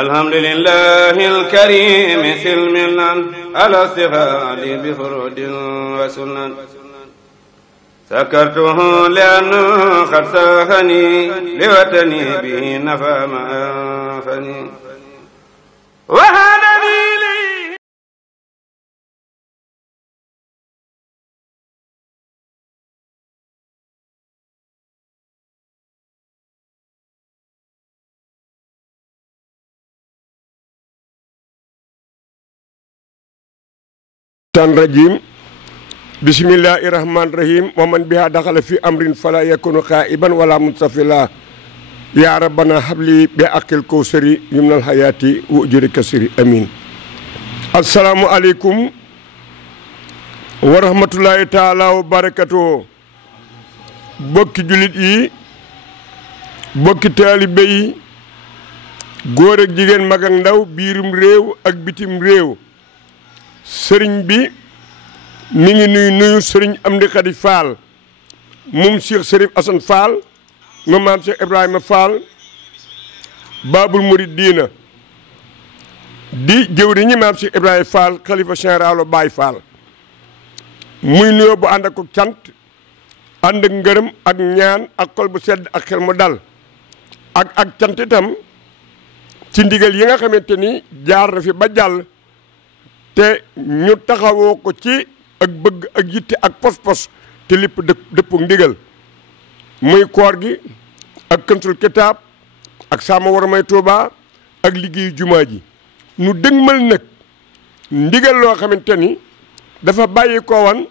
الحمد لله الكريم سلمنا على استفاد بفرود وسنن سكرته لأنه قد ساخني لوطني به نفى ما أنفني وهدني لي tan rajim bismillahi rahmani rahim wa man biha daxala fi amrin fala yakunu xaiban wala munsafila ya rabbana habli bi aqil kawsari yumnal hayati wa ujuri kasiri amin. Assalamu aleykum wa rahmatullahi taala wa barakatuh. bokki julit yi, bokki taalibe yi, góor ak jigéen, mag ak ndaw, biirum réew ak bitim réew, sëriñ bi mi ngi nuyu sëriñ Amdi Khady Fall moom Cheikh Serif Assane Fall moom maam Cheikh Ibrahima Fall Babul Mouridina di jëwriñi maam Cheikh Ibrahima Fall xalifa général Baye Fall muy nuyoo bu ànd ak ko cant ànd ak ngërëm ak ñaan ak xol bu sedd ak xel mu dal ak cant itam ci ndigal yi nga xamante ni jaar na fi ba jàll te ñu taxawoo ko ci ak bëgg ak yitte ak pos-pos te lépp dëpp ndigal muy koor gi ak Kanzul Kitaab ak Sama War May Tuuba ak liggéeyu jumaa ji nu dëgmal nag ndigal loo xamante ni dafa bàyyi ko woon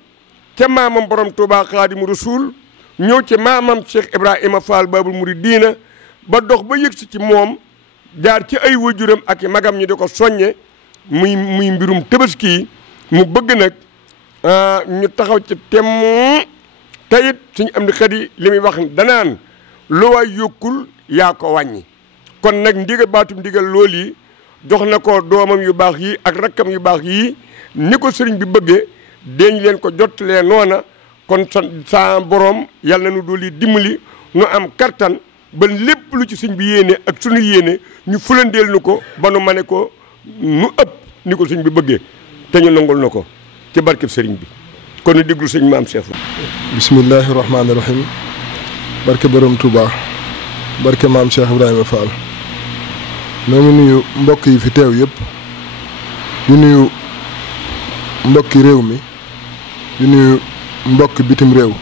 ca maamam borom Tuuba Xaadimu Rasuul ñëw ci maamam Cheikh Ibrahima Fall Babul Mouridina ba dox ba yëgsi ci moom jaar ci ay wajuram ak i magam ñi di ko soññe muy mbirum tabaski yi mu bëgg nag ñu taxaw ci temm tayit suñu Amdi Khady li muy wax danaan lu waay yokkul yaa ko wàññi kon nag ndigal baatum ndigal loolu yi jox na ko doomam yu baax yi ak rakkam yu baax yi ni ko sëriñ bi bëggee deñ leen ko jottalee noona kon sa borom yàlla na nu dooli dimbali nu am kattan ba lépp lu ci sëñ bi yéene ak sunu yéene ñu fulandeel nu ko ba nu mane ko nu ëpp ni ko sëñ bi bëggee te ñu nangul na ko ci barkeb sëriñ bi kon nu déglu sëñ maam Cheikh. bismillahi rahmaani rahim barke borom Touba barke maam Cheikh Ibrahima Fall noo ngi nuyu mbokk yi fi teew yëpp di nuyu mbokki réew mi di nuyu mbokk bitim réew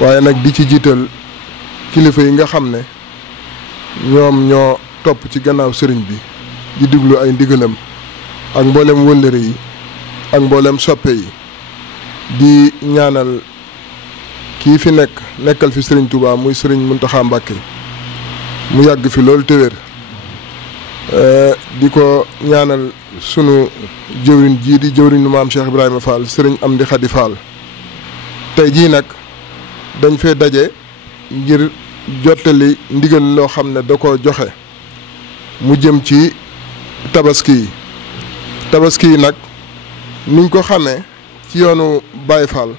waaye nag di ci jiital kilifa yi nga xam ne ñoom ñoo topp ci gannaaw sëriñ bi di diglu ay ndigalam ak mboolem wëllëre yi ak mboolem soppe yi di ñaanal kii fi nekkal fi sëriñ Touba muy sëriñ Mountakha Mbacké mu yàgg fi loolu te wér di ko ñaanal sunu jëwriñ jii di jëwriñu maam Cheikh Ibrahima Fall sëriñ Amdi Khady Fall tey jii nag dañ fee daje ngir jottali ndigal loo xam ne da ko joxe mu jëm ci tabaski yi nag niñ ko xamee ci yoonu Baye Fall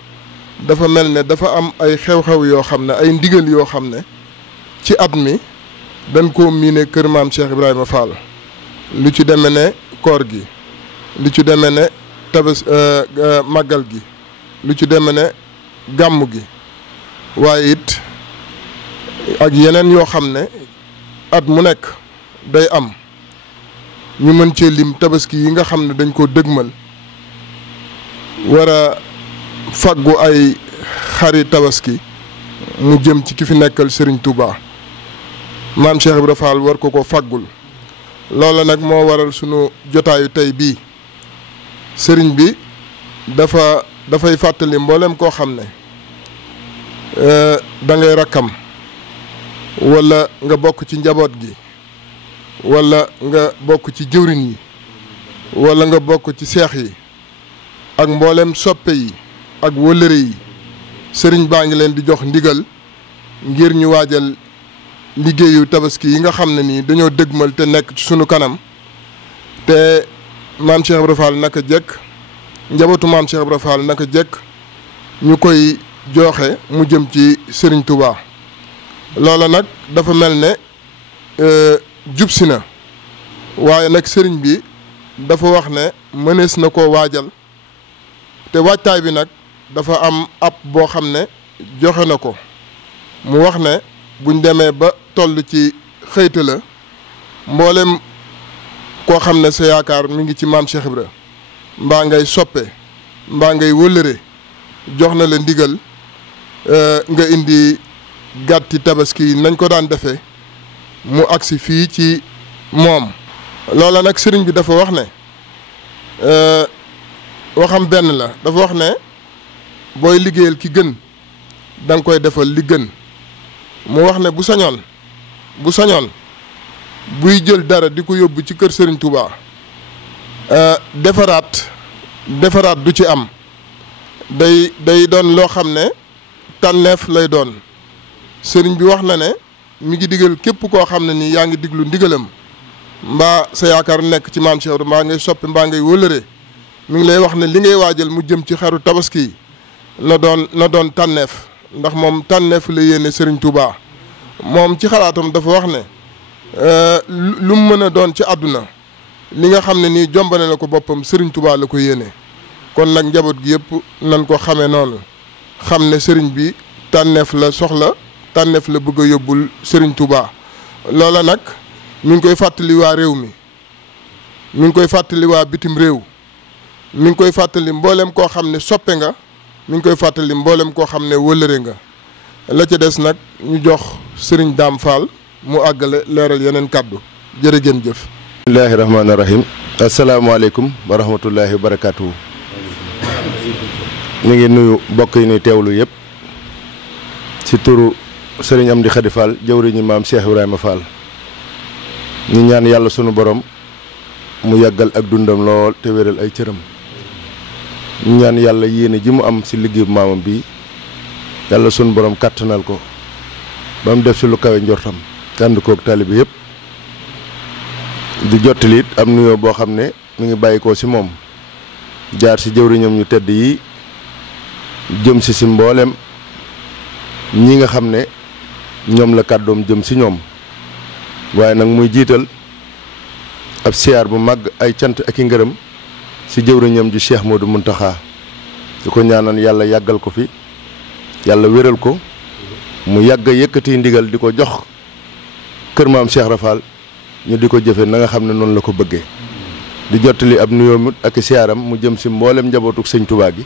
dafa mel ne dafa am ay xew-xew yoo xam ne ay ndigal yoo xam ne ci at mi dañ koo miine kër maam Cheikh Ibrahima Fall lu ci deme ne koor gi lu ci deme ne màggal gi lu ci deme ne gàmm gi waaye it ak yeneen yoo xam ne at mu nekk day am ñu mën cee lim tabaski yi nga xam ne dañ koo dëgmal war a faggu ay xari tabaski mu jëm ci ki fi nekkal Serigne Touba maam Cheikh Ibrahima Fall war ko faggul loola nag moo waral sunu jotaayu tey bii sëriñ bi dafay fàttali mboolem koo xam ne da ngay rakkam wala nga bokk ci njaboot gi wala nga bokk ci jëwriñ yi wala nga bokk ci seex yi ak mboolem soppe yi ak wëllëre yi sëriñ baa ngi leen di jox ndigal ngir ñu waajal liggéeyu tabaski yi nga xam ne nii dañoo dëgmal te nekk ci sunu kanam te maam Cheikh Ibrahima Fall naka jekk njabootu maam Cheikh Ibrahima Fall naka jekk ñu koy joxe mu jëm ci Serigne Touba loola nag dafa mel ne jub si na waaye nag sëriñ bi dafa wax ne mënees na koo waajal te waajtaay bi nag dafa am ab boo xam ne joxe na ko mu wax ne buñ demee ba toll ci xëyta la mboolem koo xam ne sa yaakaar mi ngi ci maam Cheikh Ibra mbaa ngay soppe mbaa ngay wëllëre jox na la ndigal nga indi gàtti tabaski nañ ko daan defee mu agsi fii ci moom. loola nag sëriñ bi dafa wax ne waxam benn la dafa wax ne booy liggéeyal ki gën da nga koy defal li gën mu wax ne bu sañoon buy jël dara di ko yóbbu ci kër sëriñ Touba defaraat du ci am day doon loo xam ne tànneef lay doon sëriñ bi wax na ne mi ngi digal képp koo xam ne nii yaa ngi diglu ndigalam mbaa sa yaakaar nekk ci maam Cheikh mbaa ngay soppi mbaa ngay wëllëre mi ngi lay wax ne li ngay waajal mu jëm ci xaru tabaski na doon tànneef ndax moom tànneef la yéene sëriñ Touba moom ci xalaatam dafa wax ne lu mu mën a doon ci àdduna li nga xam ne nii jombane la ko boppam sëriñ Touba la ko yéene kon nag njaboot gi yëpp nan ko xamee noonu xam ne sëriñ bi tànneef la soxla tànneef la bëgg a yóbbul sëriñ Touba loola nag mi ngi koy fàttali waa réew mi mi ngi koy fàttali waa bitim réew mi ngi koy fàttali mboolem koo xam ne soppe nga mi ngi koy fàttali mboolem koo xam ne wëllëre nga la ca des nag ñu jox sëriñ Dame Fall mu àggale leeral yeneen kàddu jërë ngeen jëf. bismillaahi rahmaani rahiim asalaamaaleykum wa rahmatullaahi wa barakaatuhu. ñu ngi nuyu mbokk yi nuy teewlu yëpp ci turu sëriñ Amdi Khady Fall jëwriñu maam Cheikh Ibrahima Fall. ñu ñaan yàlla sunu borom mu yàggal ak dundam lool te wéral ay cëram ñu ñaan yàlla yéene ji mu am ci liggéeyu maamam bi yàlla sunu borom kàttanal ko ba mu def ci lu kawe njortam ànd koog taalibe yëpp di jottali it am nuyoo boo xam ne mu ngi bàyyi ko ci moom jaar ci jëwriñam ñu tedd yi jëm ci mboolem ñi nga xam ne ñoom la kàddoom jëm ci ñoom. waaye nag muy jiital ab siyaar bu mag ay cant ak i ngërëm ci jëwriñam ji Cheikh Modou Mountakha di ko ñaanal yàlla yàggal ko fi yàlla wéral ko mu yàgg a yëkkati ndigal di ko jox kër maam Cheikh Rafal ñu di ko jëfe na nga xam ne noonu la ko bëggee di jottali ab nuyoom ak i siyaaram mu jëm ci mboolem njabootuk sëñ Touba gi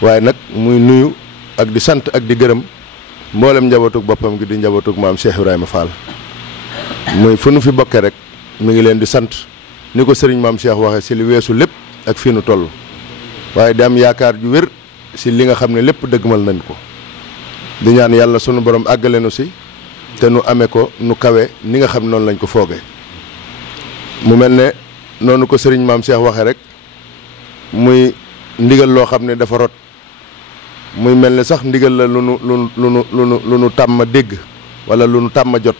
waaye nag muy nuyu ak di sant ak di gërëm mboolem njabootuk boppam gi di njabootuk maam Cheikh Ibrahima Fall. muy fu nu fi bokkee rek mi ngi leen di sant ni ko sëriñ maam Cheikh waxee ci li weesu lépp ak fii nu toll waaye di am yaakaar ju wér ci li nga xam ne lépp dëggmal nañ ko di ñaan yàlla sunu borom àggale nu ci te nu amee ko nu kawe ni nga xam noonu lañ ko foogee mu mel ne noonu ko sëriñ maam Cheikh waxee rek muy ndigal loo xam ne dafa rot muy mel ne sax ndigal la lu nu tàmm dégg walla lu nu tàmm jot.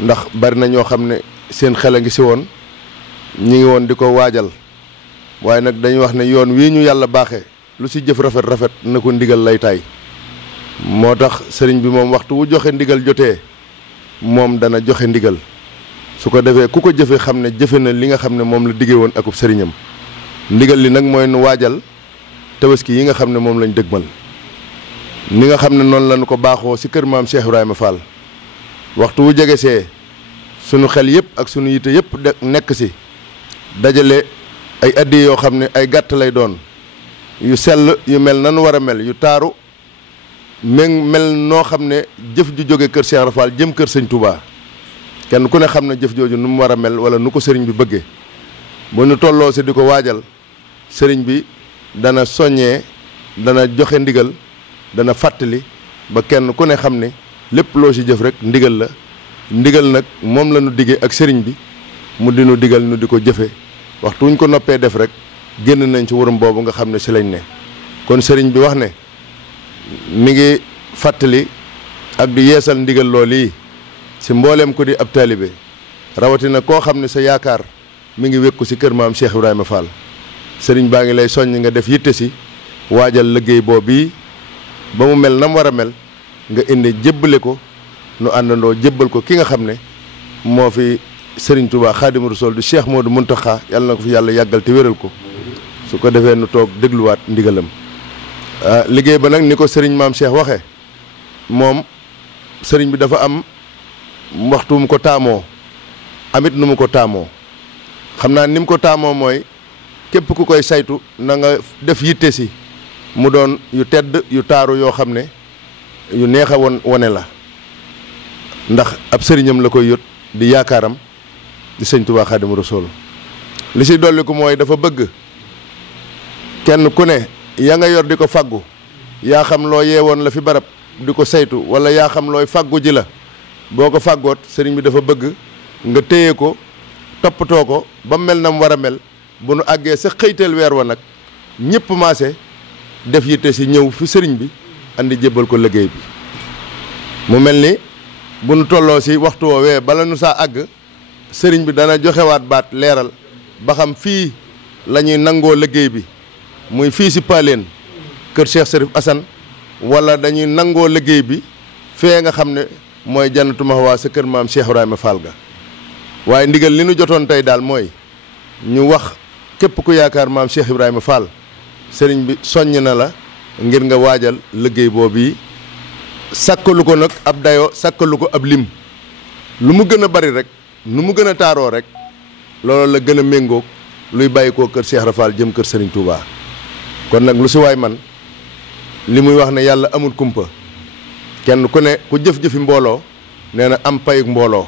ndax bari na ñoo xam ne seen xel a ngi ci woon ñi ngi woon di ko waajal waaye nag dañuy wax ne yoon wii ñu yàlla baaxee lu ci jëf rafet na ko ndigal lay taay moo tax sëriñ bi moom waxtu wu joxe ndigal jotee moom dana joxe ndigal su ko defee ku ko jëfe xam ne jëfe na li nga xam ne moom la diggee woon akub sëriñam ndigal li nag mooy nu waajal tabaski yi nga xam ne moom lañ dëgmal ni nga xam ne noonu lañu ko baaxoo ci kër maam Cheikh Ibrahima Fall waxtu wu jege see sunu xel yëpp ak sunu yite yëpp nekk ci dajale ay addi yoo xam ne ay gàtt lay doon yu sell yu mel nanu war a mel yu taaru mel noo xam ne jëf ju jóge kër Cheikh Rafal jëm kër sëñ Touba kenn ku ne xam ne jëf jooju nu mu war a mel wala nu ko sëriñ bi bëggee bu nu tolloo ci di ko waajal sëriñ bi dana soññee dana joxe ndigal dana fàttali ba kenn ku ne xam ne lépp loo ci jëf rek ndigal la ndigal nag moom la nu diggee ak sëriñ bi mu di nu digal nu di ko jëfe waxtu wuñ ko noppee def rek génn nañ ci warum boobu nga xam ne ci lañ ne kon sëriñ bi wax ne mi ngi fàttali ak di yeesal ndigal lool yi ci mbooleem ko di ab taalibe rawatina koo xam ne sa yaakaar mi ngi wékku ci kër maam Cheikh Ibrahima Fall sëriñ baa ngi lay soññ nga def yitte ci waajal liggéey boobu yi ba mu mel na mu war a mel nga indi jébbale ko nu àndandoo jébbal ko ki nga xam ne moo fi Serigne Touba Xaadimu Rasuul di Cheikh Modou Mountakha yàlla na ko fi yàlla yàggal te wéral ko su ko defee nu toog dégluwaat ndigalam liggéey ba nag ni ko Serigne maam Cheikh waxee moom Serigne bi dafa am waxtu mu ko taamoo amit nu mu ko taamoo xam naa ni mu ko taamoo mooy képp ku koy saytu na nga def yitte si mu doon yu tedd yu taaru yoo xam ne yu neex a wone la ndax ab sëriñam la koy yót di yaakaaram di sëñ Tuubaa Xaadimu Rasuul li si dolli ko mooy dafa bëgg kenn ku ne yaa nga yor di ko faggu yaa xam loo yeewoon la fi barab di ko saytu wala yaa xam looy faggu ji la boo ko faggoot sëriñ bi dafa bëgg nga téye ko toppatoo ko ba mel na mu war a mel bu nu àggee sa xëyteel weer wa nag ñëpp maase def yitte si ñëw fi sëriñ bi andi jébbal ko liggéey bi mu mel ni bu nu tolloo si waxtu woowee bala nu saa àgg sëriñ bi dana joxewaat baat leeral ba xam fii la ñuy nangoo liggéey bi muy fii si Paaleen kër Cheikh Serif Assane wala dañuy nangoo liggéey bi fee nga xam ne mooy Jannatu Mahwa sa kër maam Cheikh Ibrahima Fall ga waaye ndigal li nu jotoon tey daal mooy ñu wax képp ku yaakaar maam Cheikh Ibrahima Fall sëriñ bi soññ na la ngir nga waajal liggéey boobu yi sàkkalu ko nag ab dayoo sàkkalu ko ab lim lu mu gën a bari rek nu mu gën a taaroo rek loolu la gën a méngoog luy bàyyi koo kër Cheikh Rafal jëm kër Serigne Touba kon nag lu si waay man li muy wax ne yàlla amul kumpa kenn ku ne ku jëf-jëfi mbooloo nee na am payuk mbooloo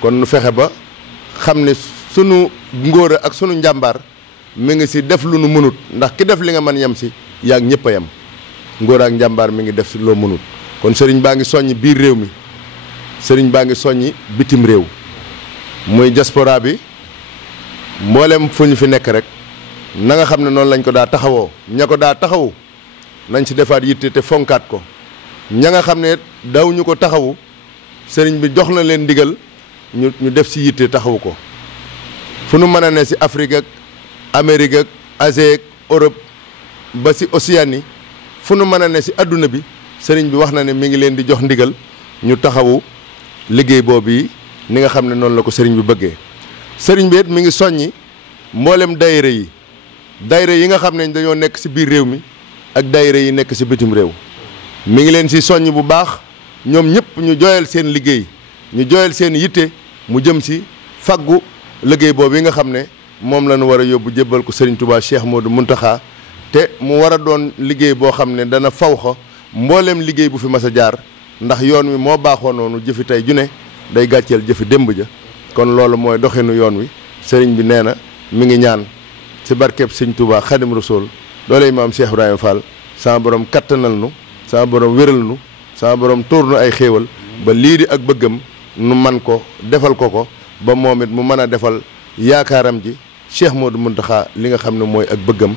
kon nu fexe ba xam ne sunu ngóora ak sunu njàmbaar mi ngi si def lu nu mënut ndax ki def li nga mën yem si yaa ngi ñëpp a yem ngóora ak njàmbaar mi ngi def si loo mënut kon sëriñ baa ngi soññ biir réew mi sëriñ baa ngi soññi bitim réew muy diaspora bi mboolem fu ñu fi nekk rek na nga xam ne noonu lañ ko daa taxawoo ña ko daa taxawu nañ si defaat yitte te fonkaat ko ña nga xam ne daw ñu ko taxawu sëriñ bi jox na leen ndigal ñu def si yitte taxawu ko fu nu mën a ne si Afrique ak Amérique ak Asie ak Europe ba si Océanie fu nu mën a ne si adduna bi sëriñ bi wax na ne mi ngi leen di jox ndigal ñu taxawu liggéey boobu yi ni nga xam ne noonu la ko sëriñ bi bëggee sëriñ bi it mi ngi soññi mboolem daayira yi nga xam ne dañoo nekk si biir réew mi ak daayira yi nekk si bitim réew mi ngi leen si soññ bu baax ñoom ñëpp ñu jooyal seen liggéey ñu jooyal seen yitte mu jëm si faggu liggéey boobu yi nga xam ne moom la ñu war a yóbbu jébbal ko Serigne Touba Cheikh Modou Mountakha te mu war a doon liggéey boo xam ne dana fawxa mboolem liggéey bu fi mas a jaar ndax yoon wi moo baaxoo noonu jëfi tey ju ne day gàcceel jëfi démb ja kon loolu mooy doxinu yoon wi sëriñ bi nee na mi ngi ñaan si barkeb Serigne Touba Xadim Rasul dooley maam Cheikh Ibrahima Fall sama borom kattanal nu sama borom wéral nu sama borom tóor nu ay xéewal ba lii di ak bëggam nu man ko defal ko ba moom it mu mën a defal yaakaaram ji Cheikh Modou Mountakha li nga xam ne mooy ak bëggam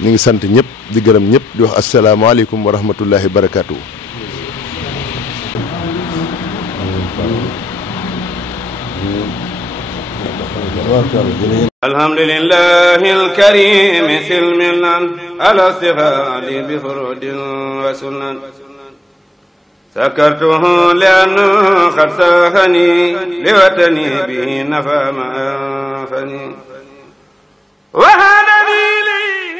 ñu ngi sant ñëpp di gërëm ñëpp di wax asalaamaaleykum wa rahmatullahi wa barakaatu. alhamdulillahi alkarim silmilan ala stifadi bi furudin wa sunan sakartuhu lianna qad sahani liwatani bihi nafa ma anfani